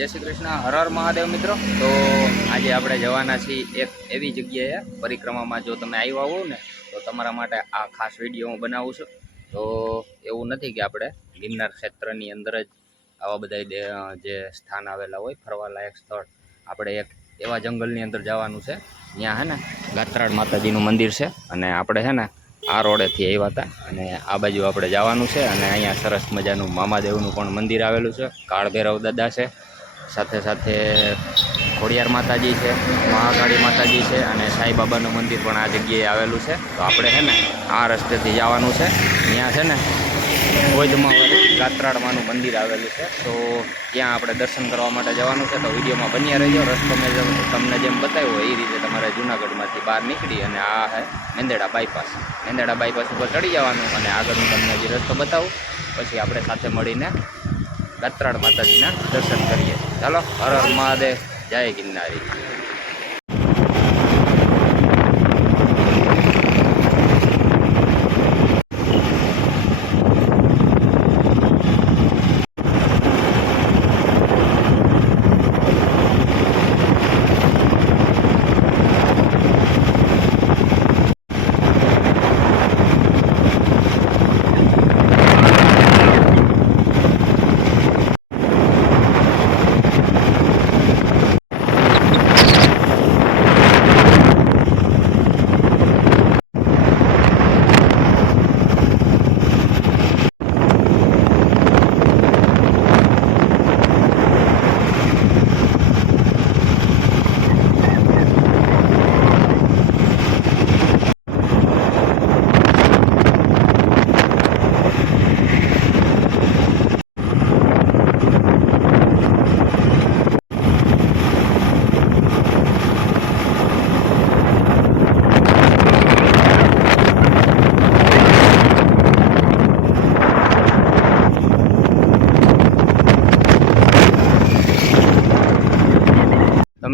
જય શ્રી કૃષ્ણ, હર હર મહાદેવ મિત્રો. તો આજે આપણે જવાના છીએ એક એવી જગ્યાએ. પરિક્રમામાં જો તમે આવ્યા હોવ ને, તો તમારા માટે આ ખાસ વીડિયો હું બનાવું છું. તો એવું નથી કે આપણે ગિરનાર ક્ષેત્રની અંદર જ આવા બધા જે સ્થાન આવેલા હોય, ફરવાલાયક સ્થળ, આપણે એક એવા જંગલની અંદર જવાનું છે. ત્યાં હે ને, ગાત્રાળ માતાજીનું મંદિર છે અને આપણે છે ને, આ રોડેથી આવ્યા હતા અને આ બાજુ આપણે જવાનું છે અને અહીંયા સરસ મજાનું મામાદેવનું પણ મંદિર આવેલું છે. કાળભૈરવ દાદા છે સાથે સાથે ખોડિયાર માતાજી છે, મહાકાળી માતાજી છે અને સાંઈબાબાનું મંદિર પણ આ જગ્યાએ આવેલું છે. તો આપણે છે ને આ રસ્તેથી જવાનું છે. ત્યાં છે ને ભોજમાં ગાત્રાળમાનું મંદિર આવેલું છે. તો ત્યાં આપણે દર્શન કરવા માટે જવાનું છે. તો વિડીયોમાં બન્યા રહેજો. રસ્તો મેં તમને જેમ બતાવ્યો હોય એ રીતે તમારે જુનાગઢમાંથી બહાર નીકળી અને આ છે મેંદેડા બાયપાસ. મેંદેડા બાયપાસ ઉપર ચડી જવાનું અને આગળનું તમને જે રસ્તો બતાવું. પછી આપણે સાથે મળીને ગાત્રાળ માતાજીના દર્શન કરીએ. ચાલો હર હર મહાદેવ જય ગિરનારી.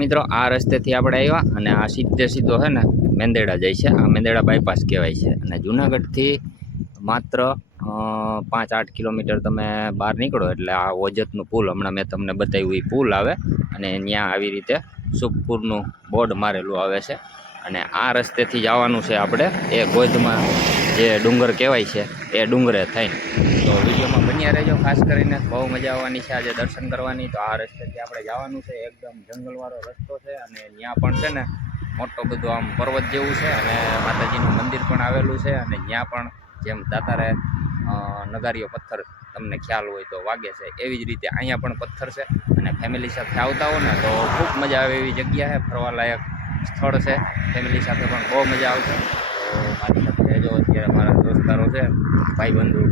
મિત્રો, આ રસ્તેથી આપણે આવ્યા અને આ સીધે સીધો છે ને મેંદેડા જાય છે. આ મેંદેડા બાયપાસ કહેવાય છે. અને જુનાગઢથી માત્ર પાંચ આઠ કિલોમીટર તમે બહાર નીકળો એટલે આ ઓજતનું પુલ, હમણાં મેં તમને બતાવ્યું એ પુલ આવે અને ત્યાં આવી રીતે સુખપુરનું બોર્ડ મારેલું આવે છે. અને આ રસ્તેથી જવાનું છે આપણે એ ગોધમાં. જે ડુંગર કહેવાય છે, એ ડુંગરે થઈ તો વિડીયોમાં બન્યા રહેજો, ખાસ કરીને બહુ મજા આવવાની છે આજે દર્શન કરવાની. તો આ રસ્તેથી આપણે જવાનું છે, એકદમ જંગલવાળો રસ્તો છે અને ત્યાં પણ છે ને મોટો બધો આમ પર્વત જેવું છે અને માતાજીનું મંદિર પણ આવેલું છે અને ત્યાં પણ જેમ દાતારે નગારીઓ, પથ્થર તમને ખ્યાલ હોય તો વાગે છે, એવી જ રીતે અહીંયા પણ પથ્થર છે અને ફેમિલી સાથે આવતા હો ને તો ખૂબ મજા આવે એવી જગ્યા છે, ફરવાલાયક સ્થળ છે ફેમિલી સાથે પણ બહુ મજા આવશે. તો મારી સાથે જો અત્યારે મારા દોસ્તારો છે, ભાઈબંધુ.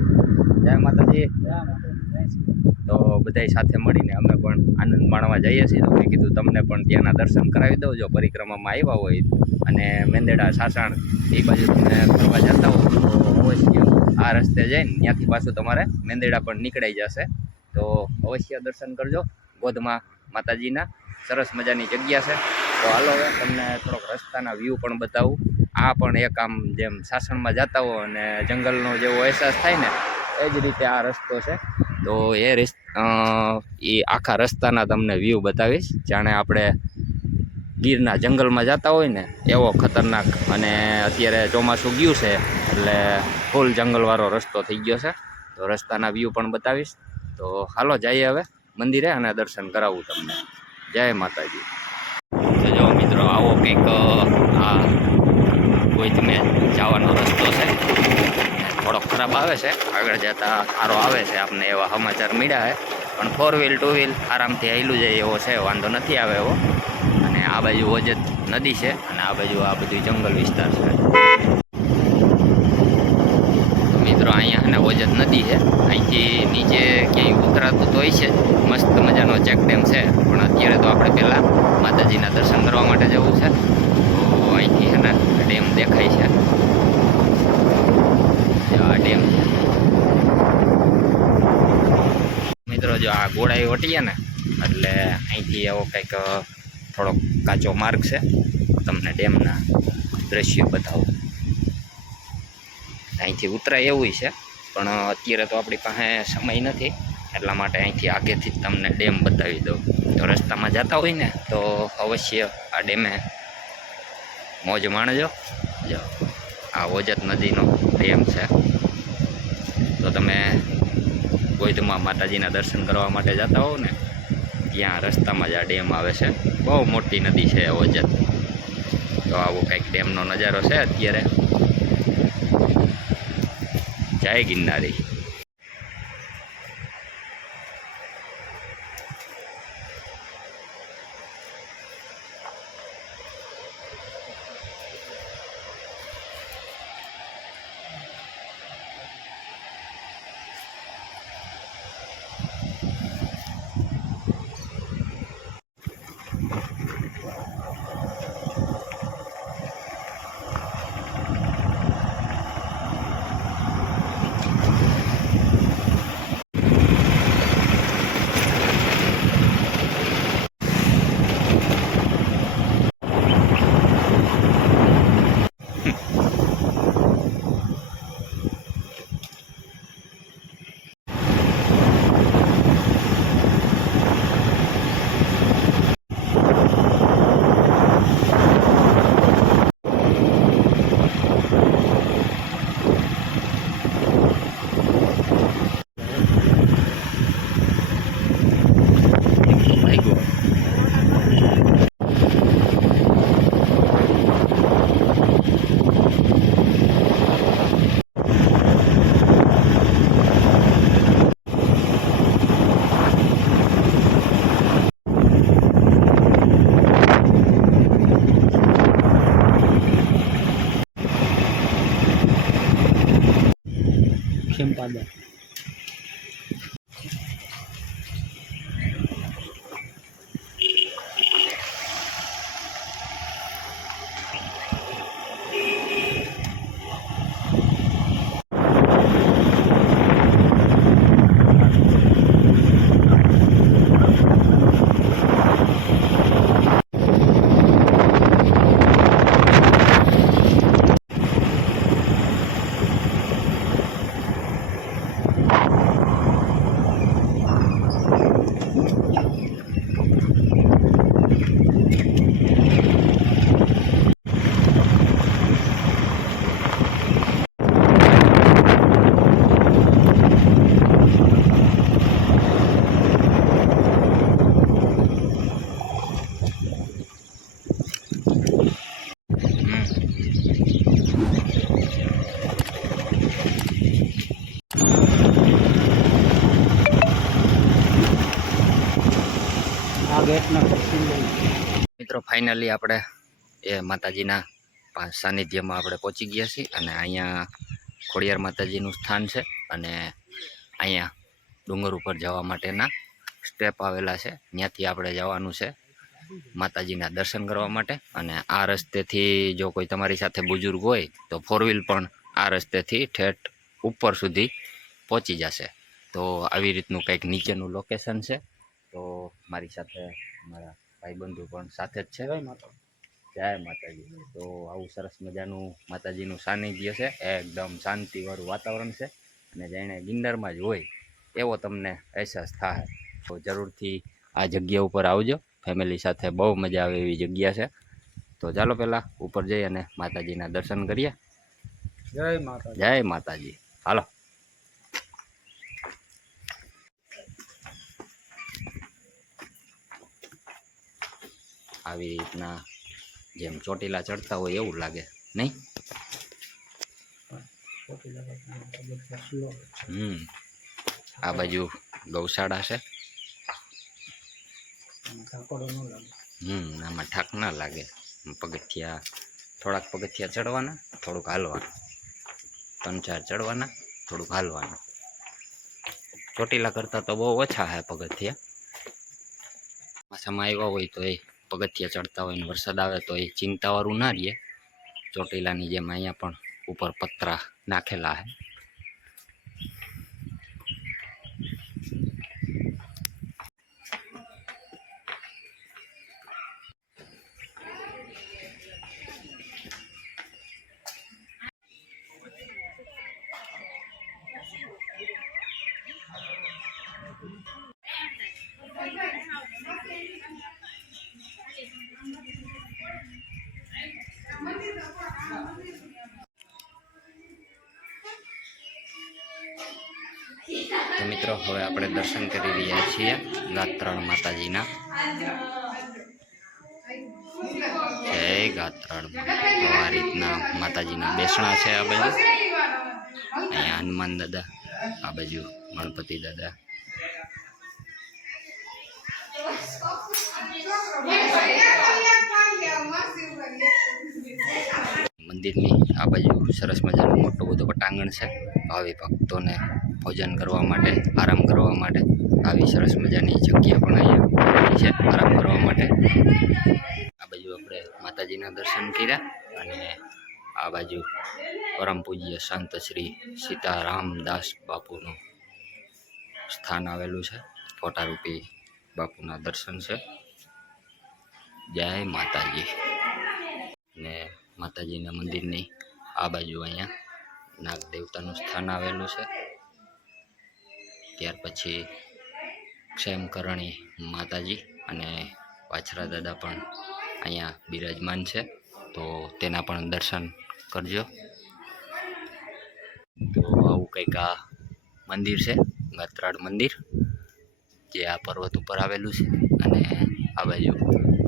જય માતાજી. તો બધાય સાથે મળીને અમે પણ આનંદ માણવા જઈએ છીએ. તો મેં કીધું તમને પણ ત્યાંના દર્શન કરાવી દઉં. જો પરિક્રમામાં આવ્યા હોય અને મેંદેડા, સાસણ એ બાજુ તમે ફરવા જતા હો, તો અવશ્ય આ રસ્તે જઈને ત્યાંથી પાછું તમારે મેંદેડા પણ નીકળાઈ જશે. તો અવશ્ય દર્શન કરજો. ગોધમાં માતાજીના સરસ મજાની જગ્યા છે. તો હાલો હવે તમને થોડોક રસ્તાના વ્યૂ પણ બતાવું. આ પણ એક આમ જેમ સાસણમાં જતા હો અને જંગલનો જેવો અહેસાસ થાય ને, એ જ રીતે આ રસ્તો છે. તો એ એ આખા રસ્તાના તમને વ્યૂ બતાવીશ. જાણે આપણે ગીરના જંગલમાં જતા હોય ને, એવો ખતરનાક અને અત્યારે ચોમાસું ગયું છે, એટલે ફૂલ જંગલવાળો રસ્તો થઈ ગયો છે. તો રસ્તાના વ્યૂ પણ બતાવીશ. તો હાલો જઈએ હવે મંદિરે અને દર્શન કરાવું તમને. જય માતાજી. તો જો મિત્રો, આવો કંઈક આ કોઈ તમે જવાનો રસ્તો છે. થોડોક ખરાબ આવે છે. આગળ જતા સારો આવે છે. આપને એવા સમાચાર મળ્યા છે. પણ ફોર વ્હીલ ટુ વ્હીલ આરામથી હેલું જાય એવો છે. વાંધો નથી આવે એવો. અને આ બાજુ ઓજત નદી છે. અને આ બાજુ આ બધું જંગલ વિસ્તાર છે. મિત્રો, અહીંયા અને ઓજત નદી છે. અહીંથી નીચે ક્યાંય ઉતરાતું તો છે. મસ્ત મજાનો ચેકડેમ છે. પણ અત્યારે તો આપણે પહેલાં માતાજીના દર્શન કરવા માટે જવું છે. ડેમ દેખાય છે. આ ડેમ મિત્રો, જો આ ગોળાઈ વટીએ ને, એટલે અહીંથી એવો કંઈક થોડોક કાચો માર્ગ છે. તમને ડેમના દ્રશ્યો બતાવું. અહીંથી ઉતરાય એવું છે, પણ અત્યારે તો આપણી પાસે સમય નથી, એટલા માટે અહીંથી આગેથી જ તમને ડેમ બતાવી દઉં. તો રસ્તામાં જતા હોય ને, તો અવશ્ય આ ડેમે મોજ માણજો. જો, આ ઓજત નદીનો ડેમ છે. તો તમે ગોઈધમાં માતાજીના દર્શન કરવા માટે જતા હોવ ને, ત્યાં રસ્તામાં જ આ ડેમ આવે છે. બહુ મોટી નદી છે ઓજત. તો આવો કંઈક ડેમનો નજારો છે અત્યારે. જય ગિરનારી. મિત્રો ફાઇનલી આપણે એ માતાજીના સાનિધ્યમાં આપણે પહોંચી ગયા છીએ અને અહીંયા ખોડિયાર માતાજીનું સ્થાન છે અને અહીંયા ડુંગર ઉપર જવા માટેના સ્ટેપ આવેલા છે. ત્યાંથી આપણે જવાનું છે માતાજીના દર્શન કરવા માટે અને આ રસ્તેથી જો કોઈ તમારી સાથે બુજુર્ગ હોય તો ફોર વ્હીલ પણ આ રસ્તેથી ઠેઠ ઉપર સુધી પહોંચી જશે. તો આવી રીતનું કંઈક નીચેનું લોકેશન છે. તો મારી સાથે મારા ભાઈબંધુ પણ સાથે જ છે ભાઈ માતા. જય માતાજી. તો આવું સરસ મજાનું માતાજીનું સાનિધ્ય છે. એકદમ શાંતિવાળું વાતાવરણ છે. અને જેણે ગિન્નરમાં જ હોય એવો તમને અહેસાસ થાય. તો જરૂરથી આ જગ્યા ઉપર આવજો. ફેમિલી સાથે બહુ મજા આવે એવી જગ્યા છે. તો ચાલો પહેલાં ઉપર જઈ અને માતાજીના દર્શન કરીએ. જય માતા જય માતાજી. હાલો. આવી રીતના જેમ ચોટીલા ચડતા હોય એવું લાગે, નહીં? હમ, આ બાજુ ગૌશાળા છે. હમ, આમાં ઠાક ના લાગે. પગથિયા, થોડાક પગથિયા ચડવાના, થોડુંક હાલવાના. ત્રણ ચાર ચડવાના, થોડુંક હાલવાના. ચોટીલા કરતાં તો બહુ ઓછા હે પગથિયા. પાછામાં આવ્યા હોય તો એ પગથિયા ચડતા હોય ને વરસાદ આવે તો એ ચિંતાવાળું ના રહીએ. ચોટીલાની જેમ અહીંયા પણ ઉપર પતરા નાખેલા છે તો મિત્રો, હવે આપણે દર્શન કરી રહ્યા છીએ ગાત્રણ માતાજીના. જય ગાત્રણ આ રીતના માતાજીના બેસણા છે આ બાજુ. અહીંયા હનુમાન દાદા, આ બાજુ ગણપતિ દાદા. Yeah. મંદિરની આ બાજુ સરસ મજાનું મોટું બધું પટાંગણ છે. ભાવિ ભક્તોને ભોજન કરવા માટે, આરામ કરવા માટે, આવી સરસ મજાની જગ્યા પણ અહીંયા છે, આરામ કરવા માટે. આ બાજુ આપણે માતાજીના દર્શન કર્યા અને આ બાજુ પરમ પૂજ્ય સંત શ્રી સીતારામદાસ બાપુનું સ્થાન આવેલું છે. ફોટારૂપી બાપુના દર્શન છે. જય માતાજી. ને માતાજીના મંદિરની આ બાજુ અહીંયા નાગ દેવતાનું સ્થાન આવેલું છે. ત્યાર પછી ક્ષેમકરણી માતાજી અને વાછરા દાદા પણ અહીંયા બિરાજમાન છે, તો તેના પણ દર્શન કરજો. તો આવું કંઈક આ મંદિર છે ગાત્રાળ મંદિર, જે આ પર્વત ઉપર આવેલું છે અને આ બાજુ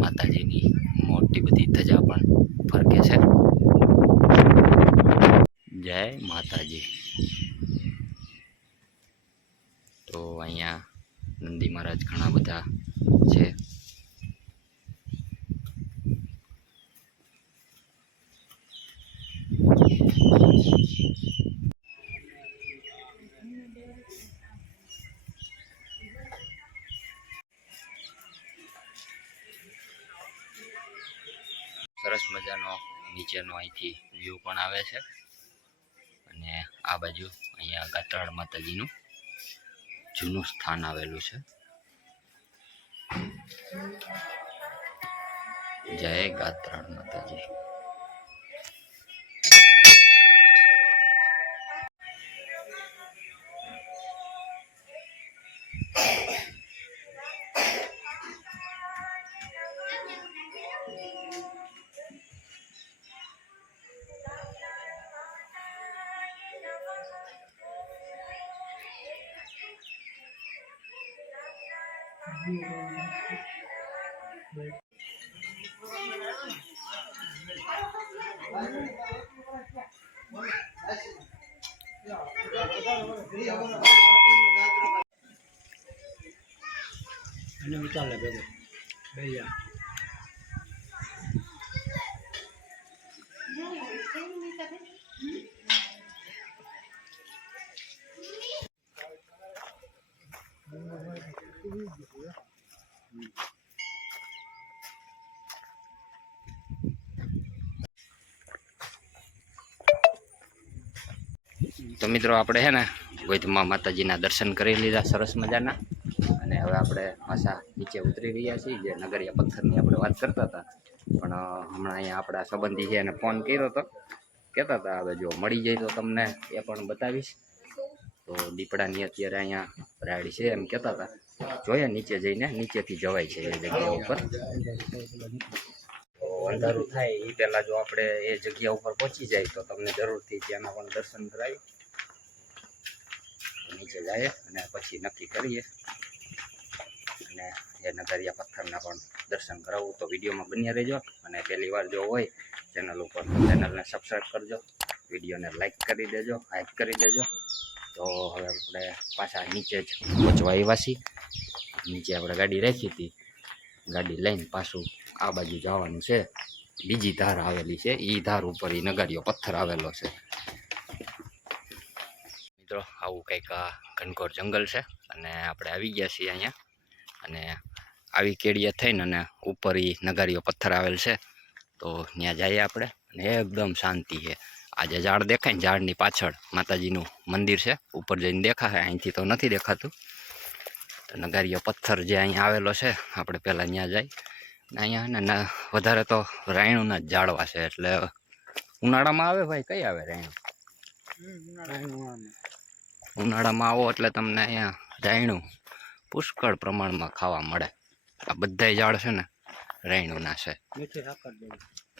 માતાજીની મોટી બધી ધજા પણ ફરકે છે? જય માતાજી. તો અહીંયા નંદી મહારાજ ઘણા બધા છે. સરસ મજાનો નીચેનો અહીંથી વ્યૂ પણ આવે છે. અને આ બાજુ અહીંયા ગાતરાળ માતાજીનું જૂનું સ્થાન આવેલું છે. જય ગાતરાળ માતાજી. બે તો મિત્રો આપણે છે ને ગોઈધમાં માતાજીના દર્શન કરી લીધા સરસ મજાના. અને હવે આપણે પાછા નીચે ઉતરી રહ્યા છીએ, જે નગરિયા પથ્થરની આપણે વાત કરતા હતા. પણ હમણાં અહીંયા આપણા સંબંધી છે એને ફોન કર્યો હતો કહેતા હતા, હવે જો મળી જાય તો તમને એ પણ બતાવીશ. તો દીપડાની અત્યારે અહીંયા રાઈડ છે એમ કહેતા હતા. જોઈએ, નીચે જઈને નીચેથી જવાય છે એ જગ્યા ઉપર. તો અંધારું થાય એ પહેલાં જો આપણે એ જગ્યા ઉપર પહોંચી જાય તો તમને જરૂરથી ત્યાંના પણ દર્શન કરાવી. નીચે જઈએ અને પછી નક્કી કરીએ. અને એ નગરિયા પથ્થરના પણ દર્શન કરાવવું તો વિડીયોમાં બન્યા રહેજો. અને પહેલી વાર જો હોય ચેનલ ઉપર ચેનલને સબસ્ક્રાઈબ કરજો. વિડીયોને લાઈક કરી દેજો હાઈપ કરી દેજો. તો હવે આપણે પાછા નીચે જ પહોંચવા આવ્યા છીએ. નીચે આપણે ગાડી રાખી હતી. ગાડી લઈને પાછું આ બાજુ જવાનું છે. બીજી ધાર આવેલી છે. એ ધાર ઉપર એ નગારીઓ પથ્થર આવેલો છે. મિત્રો, આવું કંઈક ઘનઘોર જંગલ છે. અને આપણે આવી ગયા છીએ અહીંયા. અને આવી કેડીએ થઈને અને ઉપર એ નગારીઓ પથ્થર આવેલ છે. તો ત્યાં જઈએ આપણે અને એકદમ શાંતિ છે. આજે ઝાડ દેખાય ને ઝાડની પાછળ માતાજીનું મંદિર છે. ઉપર જઈને દેખાશે અહીંથી તો નથી દેખાતું. તો નગારીઓ પથ્થર જે અહીંયા આવેલો છે આપણે પહેલાં ત્યાં જાય ને અહીંયા ને વધારે તો રાયણુના જ ઝાડવા છે એટલે ઉનાળામાં આવે ભાઈ? કઈ આવે રાયણું? ઉનાળામાં આવો એટલે તમને અહીંયા રાયણું પુષ્કળ પ્રમાણમાં ખાવા મળે. આ બધા ઝાડ છે ને રેણુના છે.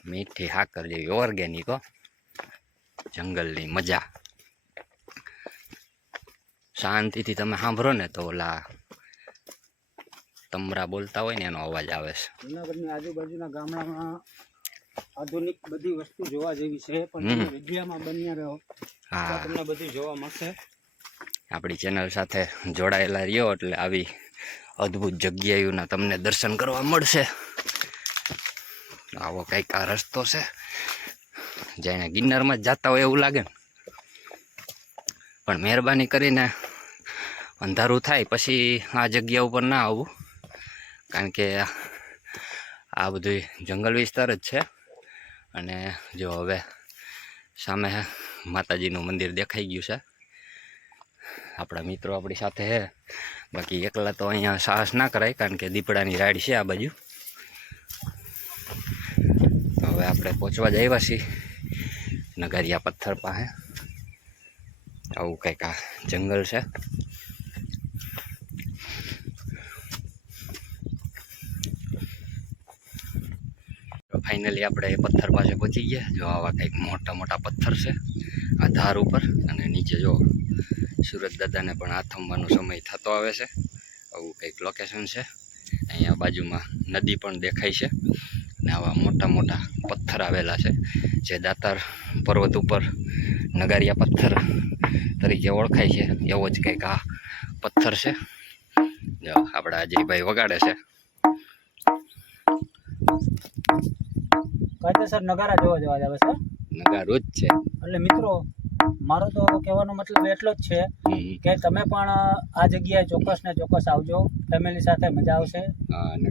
મીઠી હાકર જેવી. ઓર્ગેનિક જંગલની મજા. શાંતિથી તમે સાંભળો ને તો ઓલા તમરા બોલતા હોય ને એનો અવાજ આવે છે. જુનાગઢની આજુબાજુના ગામડામાં આધુનિક બધી વસ્તુ જોવા જેવી છે પણ વિદ્યામાં બન્યા રહ્યો હા. તમને બધું જોવા મળશે. આપણી ચેનલ સાથે જોડાયેલા રહ્યો એટલે આવી અદ્ભુત જગ્યાઓના તમને દર્શન કરવા મળશે. આવો કંઈક આ રસ્તો છે. જેને ગિરનારમાં જ જતા હોય એવું લાગે. ને પણ મહેરબાની કરીને અંધારું થાય પછી આ જગ્યા ઉપર ના આવવું કારણ કે આ બધું જંગલ વિસ્તાર જ છે. અને જો હવે સામે માતાજીનું મંદિર દેખાઈ ગયું છે. આપણા મિત્રો આપણી સાથે છે બાકી એકલા તો અહીંયા સાહસ ના કરાય, કારણ કે દીપડાની રાઈડ છે આ બાજુ. હવે આપણે પહોંચવા જ છીએ નગરિયા પથ્થર પાસે. આવું કંઈક આ જંગલ છે. ફાઇનલી આપણે એ પથ્થર પાસે પહોંચી ગયા. જો આવા કંઈક મોટા મોટા પથ્થર છે, આ ધાર ઉપર અને નીચે જો સુરત દાદાને પણ આથમવાનો સમય થતો આવે છે. આવું કંઈક લોકેશન છે. અહીંયા બાજુમાં નદી પણ દેખાય છે અને આવા મોટા મોટા પથ્થર આવેલા છે. જે દાતાર પર્વત ઉપર નગારિયા પથ્થર તરીકે ઓળખાય છે. એવો જ કંઈક આ પથ્થર છે. જો આપણા અજયભાઈ વગાડે છે. કાયદેસર નગારા જોવા જવા જાવે છે નગારો જ છે. એટલે મિત્રો મારો તો કહેવાનો મતલબ એટલો જ છે કે તમે પણ આ જગ્યાએ ચોક્કસ ને ચોક્કસ આવજો. ફેમિલી સાથે મજા આવશે.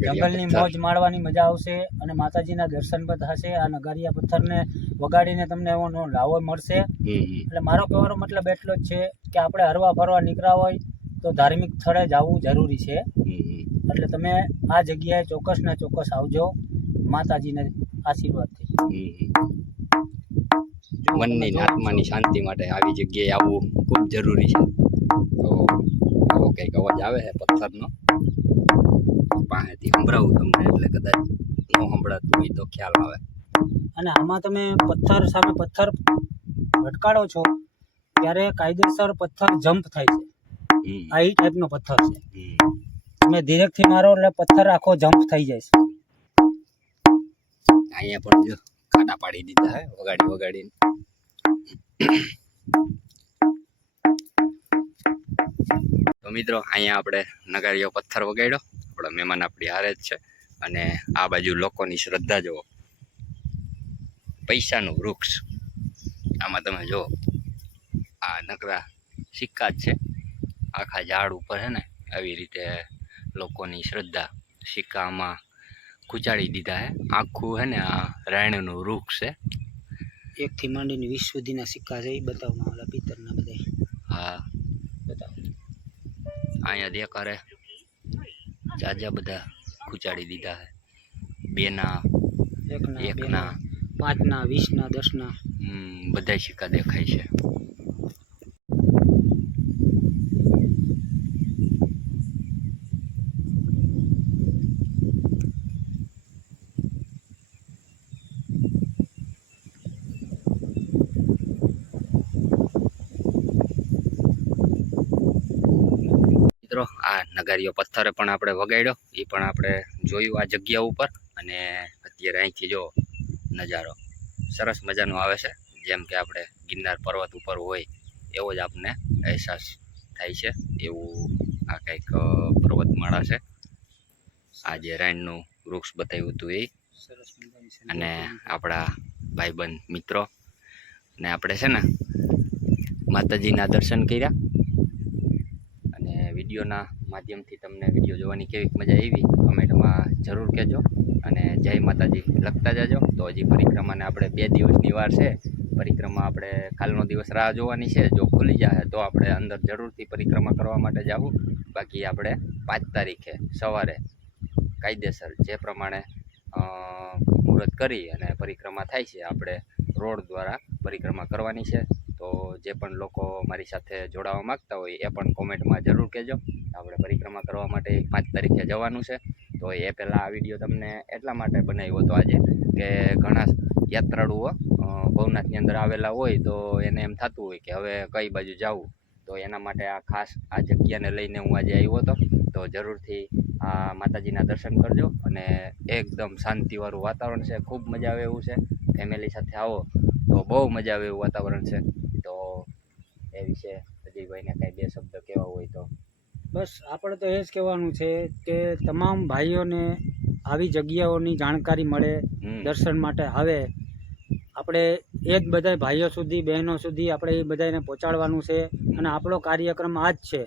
જંગલની મોજ માણવાની મજા આવશે અને માતાજીના દર્શન પણ થશે. આ નગારિયા પથ્થરને વગાડીને તમને એવો લાવો મળશે. એટલે મારો કહેવાનો મતલબ એટલો જ છે કે આપણે હરવા ફરવા નીકળ્યા હોય તો ધાર્મિક સ્થળે જવું જરૂરી છે. એટલે તમે આ જગ્યાએ ચોક્કસ ને ચોક્કસ આવજો. માતાજીને આશીર્વાદથી હમ. જો મનની આત્માની શાંતિ માટે આવી જગ્યાએ આવવું ખૂબ જરૂરી છે. તો આવો કંઈક અવાજ આવે છે પથ્થરનો? પાસેથી સંભળાવું તમને એટલે કદાચ ન સંભળાતું હોય તો ખ્યાલ આવે. અને આમાં તમે પથ્થર સામે પથ્થર ભટકાડો છો ત્યારે કાયદેસર પથ્થર જમ્પ થાય છે. આ ટાઈપનો પથ્થર છે. તમે ધીરેકથી મારો એટલે પથ્થર આખો જમ્પ થઈ જાય છે. અહીંયા પણ જો ખાડા પાડી દીધા હે, વગાડી વગાડીને. તો મિત્રો, અહીંયા આપણે નગારીઓ પથ્થર વગાડ્યો. આપણા મહેમાન આપણી હારે જ છે. અને આ બાજુ લોકોની શ્રદ્ધા જુઓ. પૈસાનું વૃક્ષ. આમાં તમે જુઓ. આ નકરા સિક્કા જ છે. આખા ઝાડ ઉપર છે ને, આવી રીતે લોકોની શ્રદ્ધા સિક્કામાં કુચાડી દીધા હે. આખું હે ને આ રાયણનું વૃક્ષ છે. એકથી માંડીને વીસ સુધીના સિક્કા છે એ બતાવવામાં આવેલા પિત્તરના બધા હા. બતાવો. અહીંયા દેખારે જાજા બધા કુચાડી દીધા હે. બેના એકના એકના. પાંચના વીસના દસના. બધા સિક્કા દેખાય છે. મિત્રો આ નગારીઓ પથ્થરે પણ આપણે વગાડ્યો. એ પણ આપણે જોયું આ જગ્યા ઉપર અને અત્યારે અહીંથી જો નજારો સરસ મજાનો આવે છે. જેમ કે આપણે ગિરનાર પર્વત ઉપર હોય એવો જ આપણને અહેસાસ થાય છે. એવું આ કંઈક પર્વતમાળા છે. આ જે રાયણનું વૃક્ષ બતાવ્યું હતું એ. સરસ અને આપણા ભાઈબંધ મિત્રો ને આપણે છે ને માતાજીના દર્શન કર્યા. વિડીયોના માધ્યમથી તમને વીડિયો જોવાની કેવી મજા આવી, કમેન્ટમાં જરૂર કહેજો અને જય માતાજી. લખતા જાજો. તો હજી પરિક્રમાને આપણે બે દિવસની વાર છે. પરિક્રમા આપણે કાલનો દિવસ રાહ જોવાની છે. જો ખુલી જાય તો આપણે અંદર જરૂરથી પરિક્રમા કરવા માટે જાવું. બાકી આપણે પાંચ તારીખે સવારે કાયદેસર જે પ્રમાણે મુહૂર્ત કરી અને પરિક્રમા થાય છે, આપણે રોડ દ્વારા પરિક્રમા કરવાની છે. તો જે પણ લોકો મારી સાથે જોડાવા માગતા હોય એ પણ કોમેન્ટમાં જરૂર કહેજો. આપણે પરિક્રમા કરવા માટે પાંચ તારીખે જવાનું છે. તો એ પહેલાં આ વીડિયો તમને એટલા માટે બનાવ્યો હતો આજે કે ઘણા યાત્રાળુઓ ભવનાથની અંદર આવેલા હોય તો એને એમ થતું હોય કે હવે કઈ બાજુ જવું. તો એના માટે આ ખાસ આ જગ્યાને લઈને હું આજે આવ્યો હતો. તો જરૂરથી આ માતાજીના દર્શન કરજો અને એકદમ શાંતિવાળું વાતાવરણ છે. ખૂબ મજા આવે એવું છે. ફેમિલી સાથે આવો. તો બહુ મજા આવે એવું વાતાવરણ છે. તો એ વિશે અજયભાઈને કાંઈ બે શબ્દ કહેવા હોય તો. બસ આપણે તો એ જ કહેવાનું છે કે તમામ ભાઈઓને આવી જગ્યાઓની જાણકારી મળે દર્શન માટે આવે. આપણે એ જ બધા ભાઈઓ સુધી બહેનો સુધી આપણે એ બધાને પહોંચાડવાનું છે. અને આપણો કાર્યક્રમ આ જ છે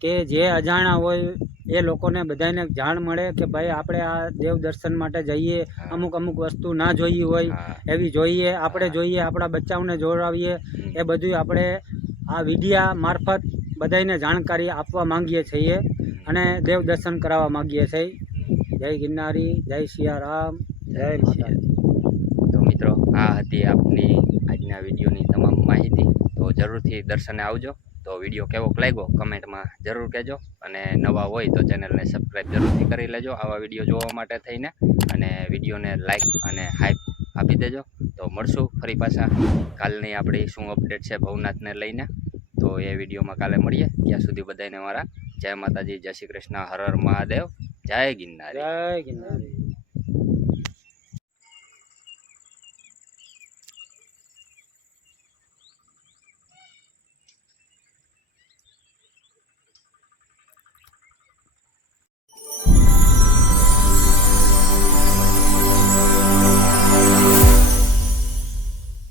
કે જે અજાણા હોય એ લોકોને બધાને જાણ મળે કે ભાઈ આપણે આ દેવ દર્શન માટે જઈએ અમુક અમુક વસ્તુ ના જોઈ હોય એવી જોઈએ આપણે જોઈએ આપણા બચ્ચાઓને જોડાવીએ એ બધું આપણે આ વિડિયા મારફત બધાને જાણકારી આપવા માંગીએ છીએ અને દેવ દર્શન કરાવવા માંગીએ છીએ. જય ગિરનારી જય સિયારામ જય માતા તો મિત્રો આ હતી આપની આજના વિડીયોની તમામ માહિતી. તો જરૂરથી દર્શને આવજો. તો વીડિયો કેવો લાગ્યો? કમેન્ટમાં જરૂર કહેજો. અને નવા હોય તો ચેનલને સબસ્ક્રાઈબ જરૂરથી કરી લેજો. આવા વીડિયો જોવા માટે થઈને. અને વિડીયોને લાઈક અને હાઈપ આપી દેજો. તો મળશું ફરી પાછા. કાલની આપણી શું અપડેટ છે ભવનાથને લઈને. તો એ વિડીયોમાં કાલે મળીએ. ત્યાં સુધી બધાને મારા. જય માતાજી, જય શ્રી કૃષ્ણ, હર હર મહાદેવ. જય ગિરનારી. જય ગિરનારી.